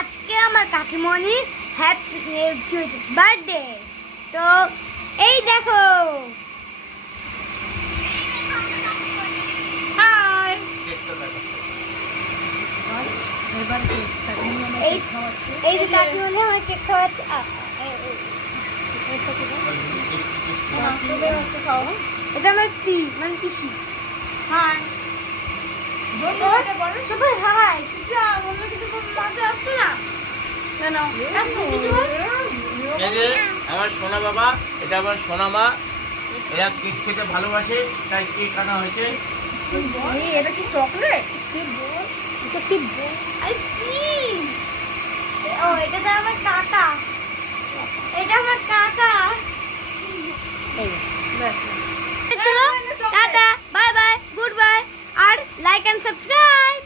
আজকে আমার কাকিমণি happy birthday. তো এই দেখো, হাই। এই যে কাকিমণি আমার কেক খাওয়াচ্ছে। এটা আমার পিসি। হাই সবাই হাই। কিছু মাঝে আসছে না কেন? এই যে আমার সোনা বাবা, এটা আমার সোনা মা, এরা কেক খেতে ভালোবাসে তাই কেক আনা হয়েছে। এটা কি চকলেট? ও এটা তো আমার কাকা, এটা আমার কাকা। চলো টাটা, বাই বাই, গুড বাই, আর লাইক এন্ড সাবস্ক্রাইব।